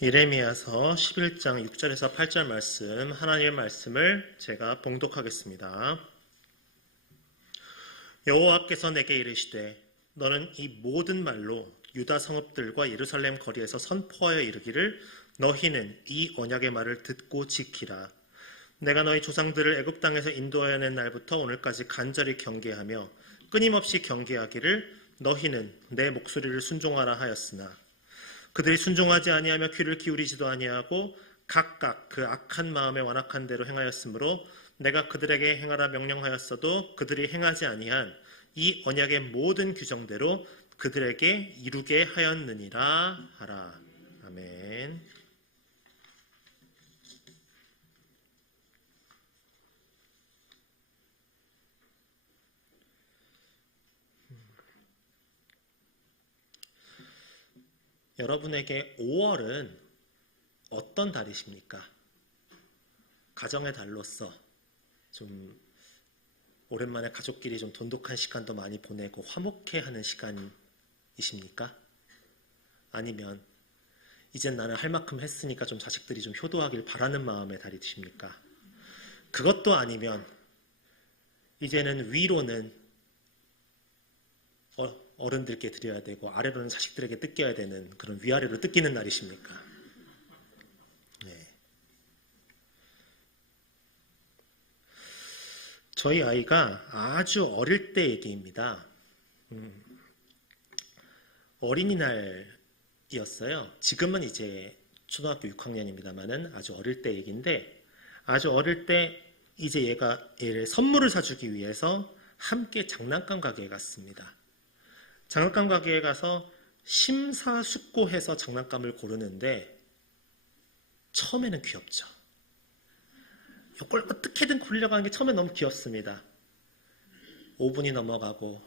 예레미야서 11장 6절에서 8절 말씀, 하나님의 말씀을 제가 봉독하겠습니다. 여호와께서 내게 이르시되 너는 이 모든 말로 유다 성읍들과 예루살렘 거리에서 선포하여 이르기를 너희는 이 언약의 말을 듣고 지키라. 내가 너희 조상들을 애굽 땅에서 인도하여 낸 날부터 오늘까지 간절히 경계하며 끊임없이 경계하기를 너희는 내 목소리를 순종하라 하였으나 그들이 순종하지 아니하며 귀를 기울이지도 아니하고 각각 그 악한 마음에 완악한 대로 행하였으므로 내가 그들에게 행하라 명령하였어도 그들이 행하지 아니한 이 언약의 모든 규정대로 그들에게 이루게 하였느니라 하라. 아멘. 여러분에게 5월은 어떤 달이십니까? 가정의 달로서 좀 오랜만에 가족끼리 좀 돈독한 시간도 많이 보내고 화목해하는 시간이십니까? 아니면 이젠 나는 할 만큼 했으니까 좀 자식들이 좀 효도하길 바라는 마음의 달이십니까? 그것도 아니면 이제는 위로는 어른들께 드려야 되고 아래로는 자식들에게 뜯겨야 되는 그런 위아래로 뜯기는 날이십니까? 네. 저희 아이가 아주 어릴 때 얘기입니다. 어린이날이었어요. 지금은 이제 초등학교 6학년입니다만은 아주 어릴 때 얘기인데, 아주 어릴 때 이제 얘를 선물을 사주기 위해서 함께 장난감 가게에 갔습니다. 장난감 가게에 가서 심사숙고해서 장난감을 고르는데 처음에는 귀엽죠. 이걸 어떻게든 고르려고 하는 게 처음에 너무 귀엽습니다. 5분이 넘어가고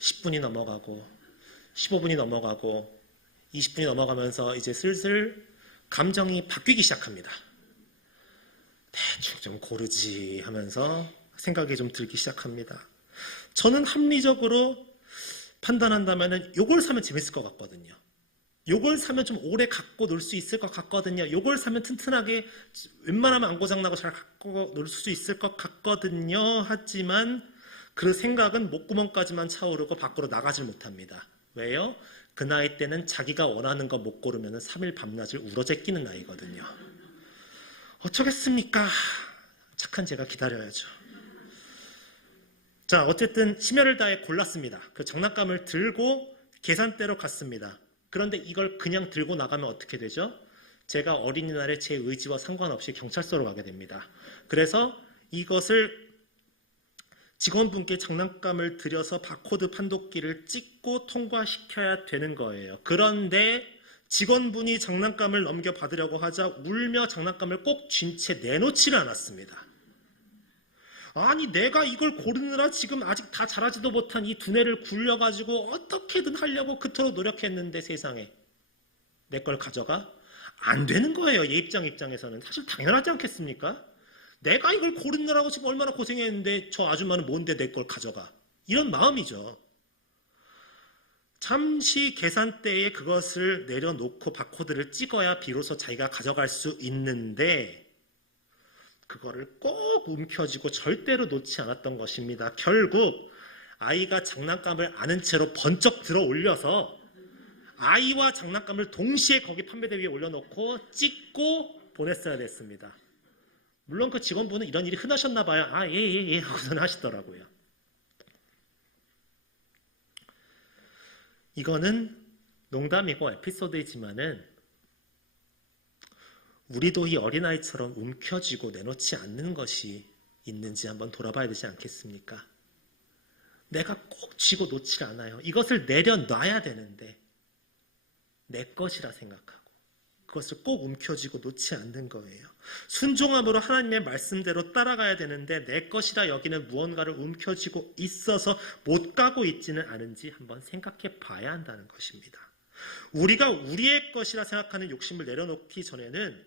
10분이 넘어가고 15분이 넘어가고 20분이 넘어가면서 이제 슬슬 감정이 바뀌기 시작합니다. 대충 좀 고르지 하면서 생각이 좀 들기 시작합니다. 저는 합리적으로 판단한다면 요걸 사면 재밌을 것 같거든요. 요걸 사면 좀 오래 갖고 놀 수 있을 것 같거든요. 요걸 사면 튼튼하게 웬만하면 안 고장나고 잘 갖고 놀 수 있을 것 같거든요. 하지만 그 생각은 목구멍까지만 차오르고 밖으로 나가질 못합니다. 왜요? 그 나이 때는 자기가 원하는 거 못 고르면 3일 밤낮을 울어제끼는 나이거든요. 어쩌겠습니까? 착한 제가 기다려야죠. 자, 어쨌든 심혈을 다해 골랐습니다. 그 장난감을 들고 계산대로 갔습니다. 그런데 이걸 그냥 들고 나가면 어떻게 되죠? 제가 어린이날에 제 의지와 상관없이 경찰서로 가게 됩니다. 그래서 이것을 직원분께 장난감을 들여서 바코드 판독기를 찍고 통과시켜야 되는 거예요. 그런데 직원분이 장난감을 넘겨받으려고 하자 울며 장난감을 꼭 쥔 채 내놓지를 않았습니다. 아니 내가 이걸 고르느라 지금 아직 다 자라지도 못한 이 두뇌를 굴려가지고 어떻게든 하려고 그토록 노력했는데 세상에 내 걸 가져가? 안 되는 거예요. 얘 입장에서는. 사실 당연하지 않겠습니까? 내가 이걸 고르느라고 지금 얼마나 고생했는데 저 아줌마는 뭔데 내 걸 가져가? 이런 마음이죠. 잠시 계산대에 그것을 내려놓고 바코드를 찍어야 비로소 자기가 가져갈 수 있는데 그거를 꼭 움켜쥐고 절대로 놓지 않았던 것입니다. 결국 아이가 장난감을 아는 채로 번쩍 들어 올려서 아이와 장난감을 동시에 거기 판매대 위에 올려놓고 찍고 보냈어야 됐습니다. 물론 그 직원분은 이런 일이 흔하셨나 봐요. 아, 예 하고서는 하시더라고요. 이거는 농담이고 에피소드이지만은 우리도 이 어린아이처럼 움켜쥐고 내놓지 않는 것이 있는지 한번 돌아봐야 되지 않겠습니까? 내가 꼭 쥐고 놓질 않아요. 이것을 내려놔야 되는데 내 것이라 생각하고 그것을 꼭 움켜쥐고 놓지 않는 거예요. 순종함으로 하나님의 말씀대로 따라가야 되는데 내 것이라 여기는 무언가를 움켜쥐고 있어서 못 가고 있지는 않은지 한번 생각해 봐야 한다는 것입니다. 우리가 우리의 것이라 생각하는 욕심을 내려놓기 전에는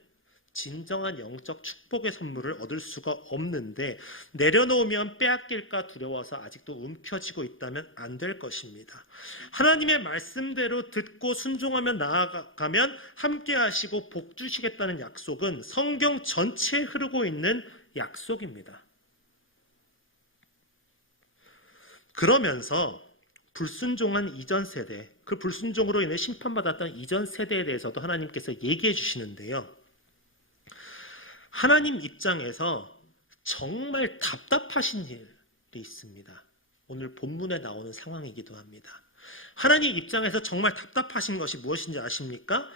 진정한 영적 축복의 선물을 얻을 수가 없는데 내려놓으면 빼앗길까 두려워서 아직도 움켜쥐고 있다면 안 될 것입니다. 하나님의 말씀대로 듣고 순종하며 나아가면 함께 하시고 복 주시겠다는 약속은 성경 전체에 흐르고 있는 약속입니다. 그러면서 불순종한 이전 세대, 그 불순종으로 인해 심판받았던 이전 세대에 대해서도 하나님께서 얘기해 주시는데요. 하나님 입장에서 정말 답답하신 일이 있습니다. 오늘 본문에 나오는 상황이기도 합니다. 하나님 입장에서 정말 답답하신 것이 무엇인지 아십니까?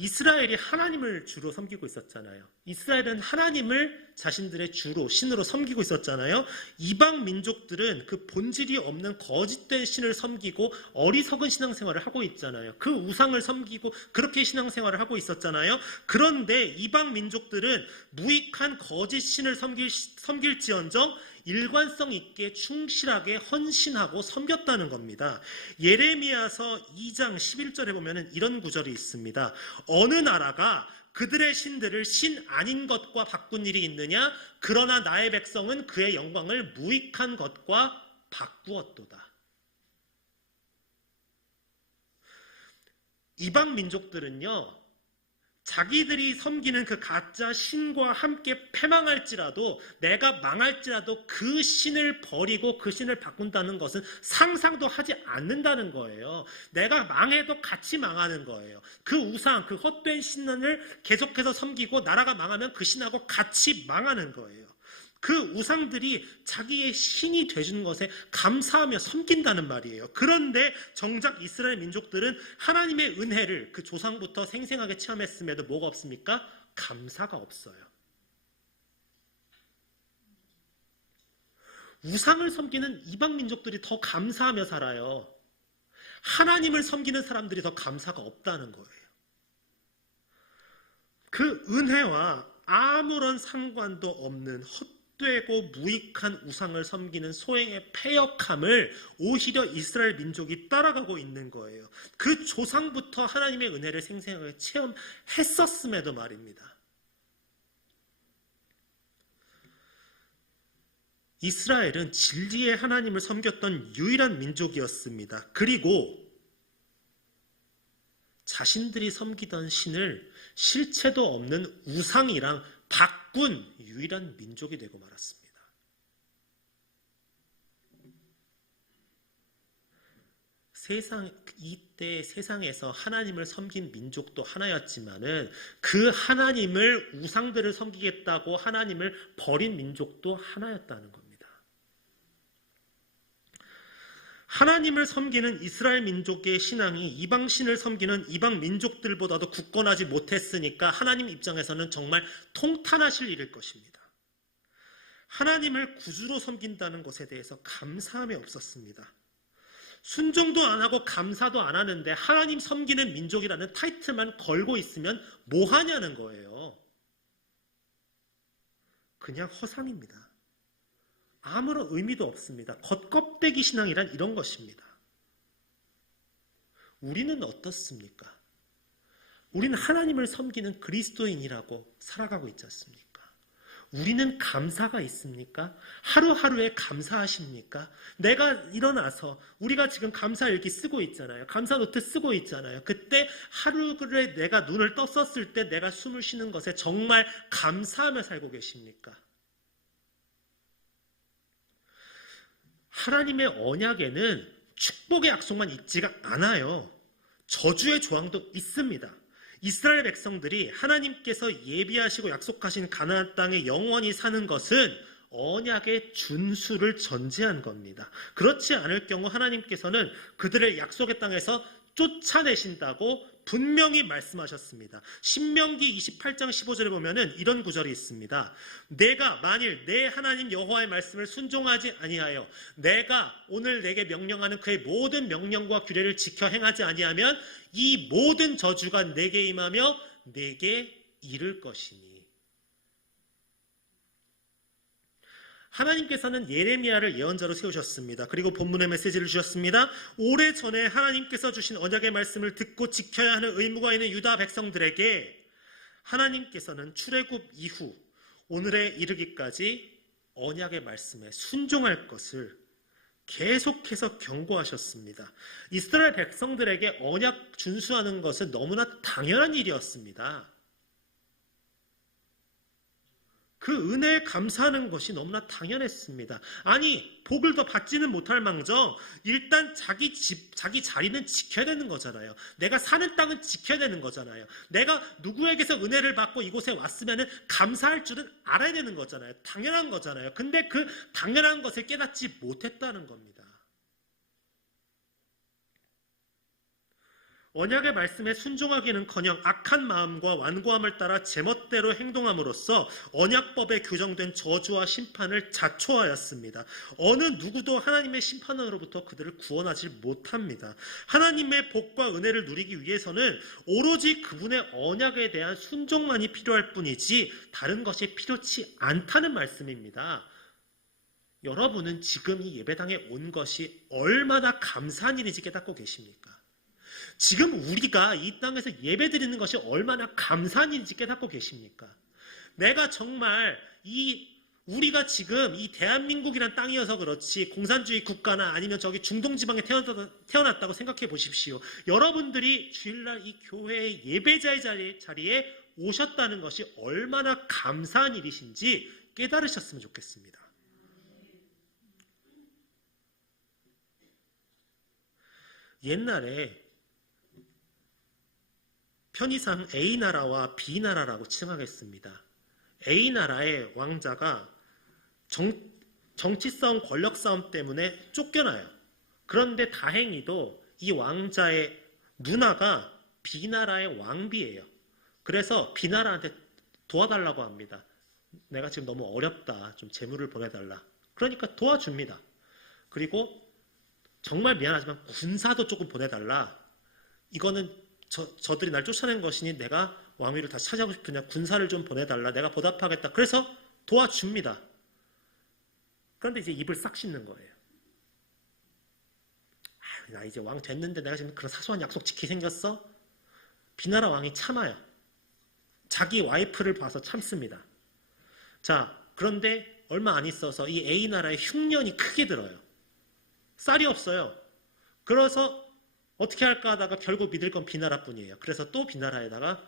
이스라엘이 하나님을 주로 섬기고 있었잖아요. 이스라엘은 하나님을 자신들의 주로, 신으로 섬기고 있었잖아요. 이방 민족들은 그 본질이 없는 거짓된 신을 섬기고 어리석은 신앙생활을 하고 있잖아요. 그 우상을 섬기고 그렇게 신앙생활을 하고 있었잖아요. 그런데 이방 민족들은 무익한 거짓 신을 섬길지언정 일관성 있게 충실하게 헌신하고 섬겼다는 겁니다. 예레미야서 2장 11절에 보면 이런 구절이 있습니다. 어느 나라가 그들의 신들을 신 아닌 것과 바꾼 일이 있느냐? 그러나 나의 백성은 그의 영광을 무익한 것과 바꾸었도다. 이방 민족들은요, 자기들이 섬기는 그 가짜 신과 함께 패망할지라도, 내가 망할지라도 그 신을 버리고 그 신을 바꾼다는 것은 상상도 하지 않는다는 거예요. 내가 망해도 같이 망하는 거예요. 그 우상, 그 헛된 신을 계속해서 섬기고 나라가 망하면 그 신하고 같이 망하는 거예요. 그 우상들이 자기의 신이 되준 것에 감사하며 섬긴다는 말이에요. 그런데 정작 이스라엘 민족들은 하나님의 은혜를 그 조상부터 생생하게 체험했음에도 뭐가 없습니까? 감사가 없어요. 우상을 섬기는 이방 민족들이 더 감사하며 살아요. 하나님을 섬기는 사람들이 더 감사가 없다는 거예요. 그 은혜와 아무런 상관도 없는 헛되고 무익한 우상을 섬기는 소행의 패역함을 오히려 이스라엘 민족이 따라가고 있는 거예요. 그 조상부터 하나님의 은혜를 생생하게 체험했었음에도 말입니다. 이스라엘은 진리의 하나님을 섬겼던 유일한 민족이었습니다. 그리고 자신들이 섬기던 신을 실체도 없는 우상이랑 바꾼 유일한 민족이 되고 말았습니다. 이때 세상에서 하나님을 섬긴 민족도 하나였지만은 그 하나님을 우상들을 섬기겠다고 하나님을 버린 민족도 하나였다는 겁니다. 하나님을 섬기는 이스라엘 민족의 신앙이 이방신을 섬기는 이방 민족들보다도 굳건하지 못했으니까 하나님 입장에서는 정말 통탄하실 일일 것입니다. 하나님을 구주로 섬긴다는 것에 대해서 감사함이 없었습니다. 순종도 안 하고 감사도 안 하는데 하나님 섬기는 민족이라는 타이틀만 걸고 있으면 뭐 하냐는 거예요. 그냥 허상입니다. 아무런 의미도 없습니다. 겉껍데기 신앙이란 이런 것입니다. 우리는 어떻습니까? 우리는 하나님을 섬기는 그리스도인이라고 살아가고 있지 않습니까? 우리는 감사가 있습니까? 하루하루에 감사하십니까? 내가 일어나서 우리가 지금 감사일기 쓰고 있잖아요. 감사노트 쓰고 있잖아요. 그때 하루에 내가 눈을 떴었을 때 내가 숨을 쉬는 것에 정말 감사하며 살고 계십니까? 하나님의 언약에는 축복의 약속만 있지가 않아요. 저주의 조항도 있습니다. 이스라엘 백성들이 하나님께서 예비하시고 약속하신 가나안 땅에 영원히 사는 것은 언약의 준수를 전제한 겁니다. 그렇지 않을 경우 하나님께서는 그들을 약속의 땅에서 쫓아내신다고 분명히 말씀하셨습니다. 신명기 28장 15절에 보면은 이런 구절이 있습니다. 내가 만일 내 하나님 여호와의 말씀을 순종하지 아니하여 내가 오늘 내게 명령하는 그의 모든 명령과 규례를 지켜 행하지 아니하면 이 모든 저주가 내게 임하며 내게 이를 것이니. 하나님께서는 예레미야를 예언자로 세우셨습니다. 그리고 본문의 메시지를 주셨습니다. 오래전에 하나님께서 주신 언약의 말씀을 듣고 지켜야 하는 의무가 있는 유다 백성들에게 하나님께서는 출애굽 이후 오늘에 이르기까지 언약의 말씀에 순종할 것을 계속해서 경고하셨습니다. 이스라엘 백성들에게 언약 준수하는 것은 너무나 당연한 일이었습니다. 그 은혜에 감사하는 것이 너무나 당연했습니다. 아니, 복을 더 받지는 못할 망정 일단 자기 집, 자기 자리는 지켜야 되는 거잖아요. 내가 사는 땅은 지켜야 되는 거잖아요. 내가 누구에게서 은혜를 받고 이곳에 왔으면 감사할 줄은 알아야 되는 거잖아요. 당연한 거잖아요. 근데 그 당연한 것을 깨닫지 못했다는 겁니다. 언약의 말씀에 순종하기는커녕 악한 마음과 완고함을 따라 제멋대로 행동함으로써 언약법에 규정된 저주와 심판을 자초하였습니다. 어느 누구도 하나님의 심판으로부터 그들을 구원하지 못합니다. 하나님의 복과 은혜를 누리기 위해서는 오로지 그분의 언약에 대한 순종만이 필요할 뿐이지 다른 것이 필요치 않다는 말씀입니다. 여러분은 지금 이 예배당에 온 것이 얼마나 감사한 일인지 깨닫고 계십니까? 지금 우리가 이 땅에서 예배드리는 것이 얼마나 감사한 일인지 깨닫고 계십니까? 내가 정말 우리가 지금 이 대한민국이란 땅이어서 그렇지 공산주의 국가나 아니면 저기 중동지방에 태어났다고 생각해 보십시오. 여러분들이 주일날 이 교회의 예배자의 자리에 오셨다는 것이 얼마나 감사한 일이신지 깨달으셨으면 좋겠습니다. 옛날에 편의상 A나라와 B나라라고 칭하겠습니다. A나라의 왕자가 정치 싸움, 권력 싸움 때문에 쫓겨나요. 그런데 다행히도 이 왕자의 누나가 B나라의 왕비예요. 그래서 B나라한테 도와달라고 합니다. 내가 지금 너무 어렵다. 좀 재물을 보내달라. 그러니까 도와줍니다. 그리고 정말 미안하지만 군사도 조금 보내달라. 이거는 저들이 날 쫓아낸 것이니 내가 왕위를 다시 차지하고 싶으냐, 군사를 좀 보내달라, 내가 보답하겠다. 그래서 도와줍니다. 그런데 이제 입을 싹 씻는 거예요. 나 이제 왕 됐는데 내가 지금 그런 사소한 약속 지키게 생겼어? 비나라 왕이 참아요. 자기 와이프를 봐서 참습니다. 자, 그런데 얼마 안 있어서 이 A나라의 흉년이 크게 들어요. 쌀이 없어요. 그래서 어떻게 할까 하다가 결국 믿을 건 B나라뿐이에요. 그래서 또 B나라에다가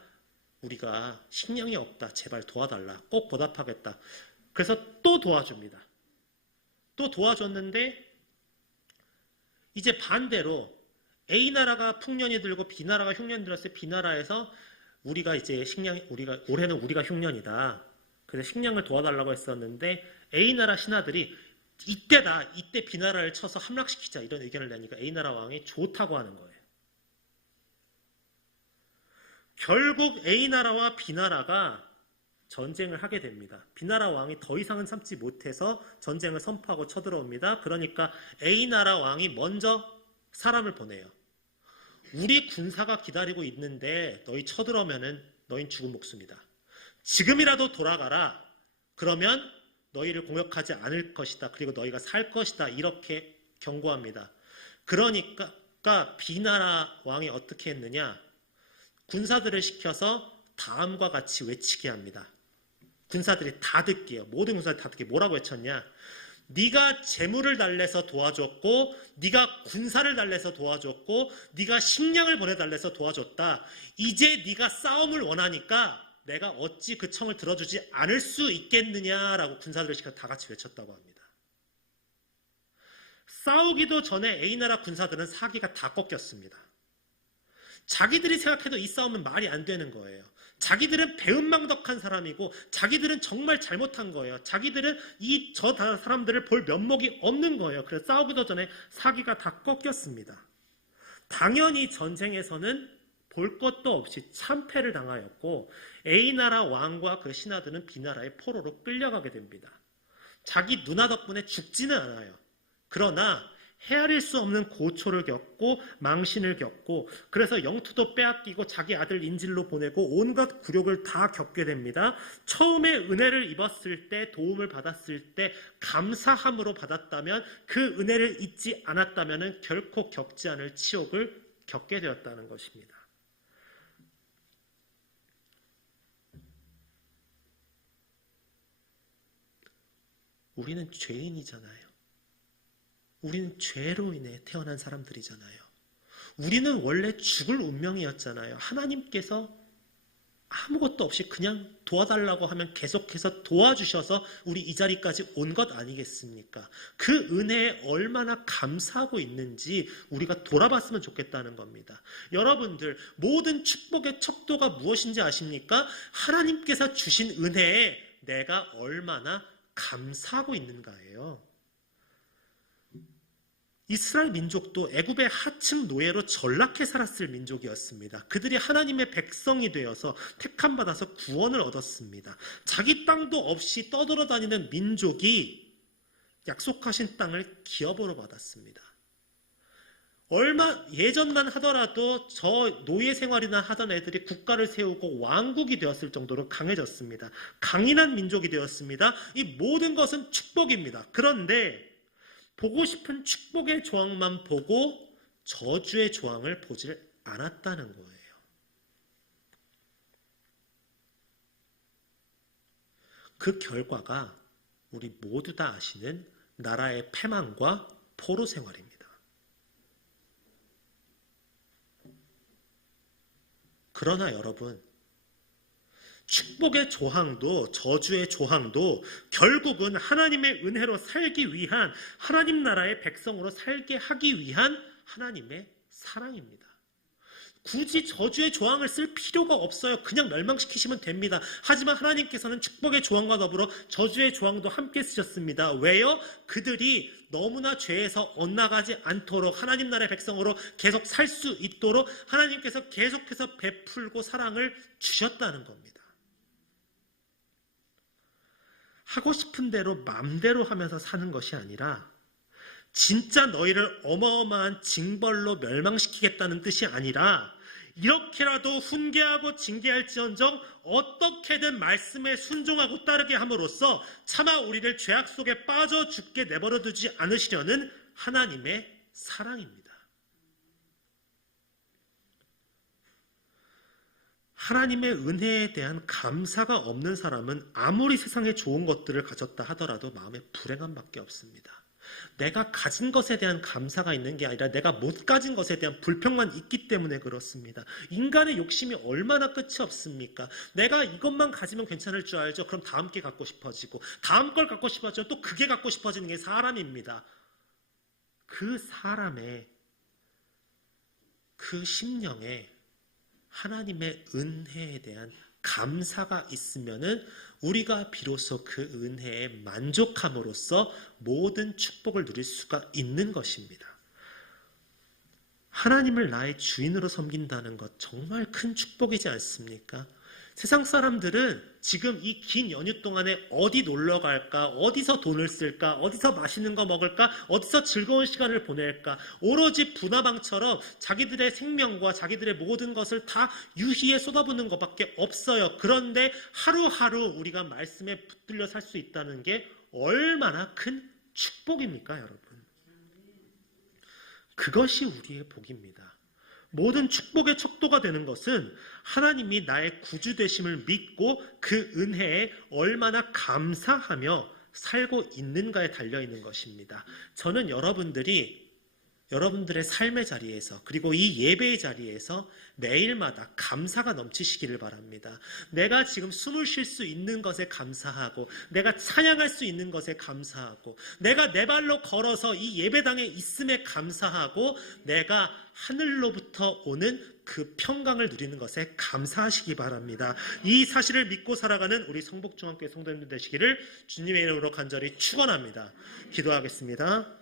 우리가 식량이 없다. 제발 도와달라. 꼭 보답하겠다. 그래서 또 도와줍니다. 또 도와줬는데 이제 반대로 A나라가 풍년이 들고 B나라가 흉년이 들었을 때 B나라에서 우리가 이제 올해는 우리가 흉년이다. 그래서 식량을 도와달라고 했었는데 A나라 신하들이 이때 B나라를 쳐서 함락시키자 이런 의견을 내니까 A나라 왕이 좋다고 하는 거예요. 결국 A나라와 B나라가 전쟁을 하게 됩니다. B나라 왕이 더 이상은 참지 못해서 전쟁을 선포하고 쳐들어옵니다. 그러니까 A나라 왕이 먼저 사람을 보내요. 우리 군사가 기다리고 있는데 너희 쳐들어오면은 너희는 죽은 목숨이다. 지금이라도 돌아가라. 그러면 너희를 공격하지 않을 것이다. 그리고 너희가 살 것이다. 이렇게 경고합니다. 그러니까 B나라 왕이 어떻게 했느냐? 군사들을 시켜서 다음과 같이 외치게 합니다. 군사들이 다 듣게요. 모든 군사들이 다 듣게 뭐라고 외쳤냐? 네가 재물을 달래서 도와줬고 네가 군사를 달래서 도와줬고 네가 식량을 보내달래서 도와줬다. 이제 네가 싸움을 원하니까 내가 어찌 그 청을 들어주지 않을 수 있겠느냐라고 군사들을 시켜 다 같이 외쳤다고 합니다. 싸우기도 전에 A나라 군사들은 사기가 다 꺾였습니다. 자기들이 생각해도 이 싸움은 말이 안 되는 거예요. 자기들은 배은망덕한 사람이고 자기들은 정말 잘못한 거예요. 자기들은 저 사람들을 볼 면목이 없는 거예요. 그래서 싸우기도 전에 사기가 다 꺾였습니다. 당연히 전쟁에서는 볼 것도 없이 참패를 당하였고 A나라 왕과 그 신하들은 B나라의 포로로 끌려가게 됩니다. 자기 누나 덕분에 죽지는 않아요. 그러나 헤아릴 수 없는 고초를 겪고 망신을 겪고 그래서 영토도 빼앗기고 자기 아들 인질로 보내고 온갖 굴욕을 다 겪게 됩니다. 처음에 은혜를 입었을 때 도움을 받았을 때 감사함으로 받았다면 그 은혜를 잊지 않았다면 결코 겪지 않을 치욕을 겪게 되었다는 것입니다. 우리는 죄인이잖아요. 우리는 죄로 인해 태어난 사람들이잖아요. 우리는 원래 죽을 운명이었잖아요. 하나님께서 아무것도 없이 그냥 도와달라고 하면 계속해서 도와주셔서 우리 이 자리까지 온 것 아니겠습니까? 그 은혜에 얼마나 감사하고 있는지 우리가 돌아봤으면 좋겠다는 겁니다. 여러분들, 모든 축복의 척도가 무엇인지 아십니까? 하나님께서 주신 은혜에 내가 얼마나 감사하고 있는가예요. 이스라엘 민족도 애굽의 하층 노예로 전락해 살았을 민족이었습니다. 그들이 하나님의 백성이 되어서 택함받아서 구원을 얻었습니다. 자기 땅도 없이 떠돌아다니는 민족이 약속하신 땅을 기업으로 받았습니다. 얼마 예전만 하더라도 저 노예 생활이나 하던 애들이 국가를 세우고 왕국이 되었을 정도로 강해졌습니다. 강인한 민족이 되었습니다. 이 모든 것은 축복입니다. 그런데 보고 싶은 축복의 조항만 보고 저주의 조항을 보질 않았다는 거예요. 그 결과가 우리 모두 다 아시는 나라의 패망과 포로 생활입니다. 그러나 여러분, 축복의 조항도 저주의 조항도 결국은 하나님의 은혜로 살기 위한, 하나님 나라의 백성으로 살게 하기 위한 하나님의 사랑입니다. 굳이 저주의 조항을 쓸 필요가 없어요. 그냥 멸망시키시면 됩니다. 하지만 하나님께서는 축복의 조항과 더불어 저주의 조항도 함께 쓰셨습니다. 왜요? 그들이 너무나 죄에서 엇나가지 않도록 하나님 나라의 백성으로 계속 살 수 있도록 하나님께서 계속해서 베풀고 사랑을 주셨다는 겁니다. 하고 싶은 대로 마음대로 하면서 사는 것이 아니라 진짜 너희를 어마어마한 징벌로 멸망시키겠다는 뜻이 아니라 이렇게라도 훈계하고 징계할지언정 어떻게든 말씀에 순종하고 따르게 함으로써 차마 우리를 죄악 속에 빠져 죽게 내버려 두지 않으시려는 하나님의 사랑입니다. 하나님의 은혜에 대한 감사가 없는 사람은 아무리 세상에 좋은 것들을 가졌다 하더라도 마음에 불행함밖에 없습니다. 내가 가진 것에 대한 감사가 있는 게 아니라 내가 못 가진 것에 대한 불평만 있기 때문에 그렇습니다. 인간의 욕심이 얼마나 끝이 없습니까? 내가 이것만 가지면 괜찮을 줄 알죠? 그럼 다음 게 갖고 싶어지고 다음 걸 갖고 싶어지면 또 그게 갖고 싶어지는 게 사람입니다. 그 사람의 그 심령에 하나님의 은혜에 대한 감사가 있으면은 우리가 비로소 그 은혜에 만족함으로써 모든 축복을 누릴 수가 있는 것입니다. 하나님을 나의 주인으로 섬긴다는 것 정말 큰 축복이지 않습니까? 세상 사람들은 지금 이 긴 연휴 동안에 어디 놀러 갈까, 어디서 돈을 쓸까, 어디서 맛있는 거 먹을까, 어디서 즐거운 시간을 보낼까, 오로지 분화방처럼 자기들의 생명과 자기들의 모든 것을 다 유희에 쏟아붓는 것밖에 없어요. 그런데 하루하루 우리가 말씀에 붙들려 살 수 있다는 게 얼마나 큰 축복입니까, 여러분? 그것이 우리의 복입니다. 모든 축복의 척도가 되는 것은 하나님이 나의 구주 되심을 믿고 그 은혜에 얼마나 감사하며 살고 있는가에 달려있는 것입니다. 저는 여러분들의 삶의 자리에서 그리고 이 예배의 자리에서 매일마다 감사가 넘치시기를 바랍니다. 내가 지금 숨을 쉴 수 있는 것에 감사하고 내가 찬양할 수 있는 것에 감사하고 내가 내 발로 걸어서 이 예배당에 있음에 감사하고 내가 하늘로부터 오는 그 평강을 누리는 것에 감사하시기 바랍니다. 이 사실을 믿고 살아가는 우리 성북중앙교회 성도님들 되시기를 주님의 이름으로 간절히 축원합니다. 기도하겠습니다.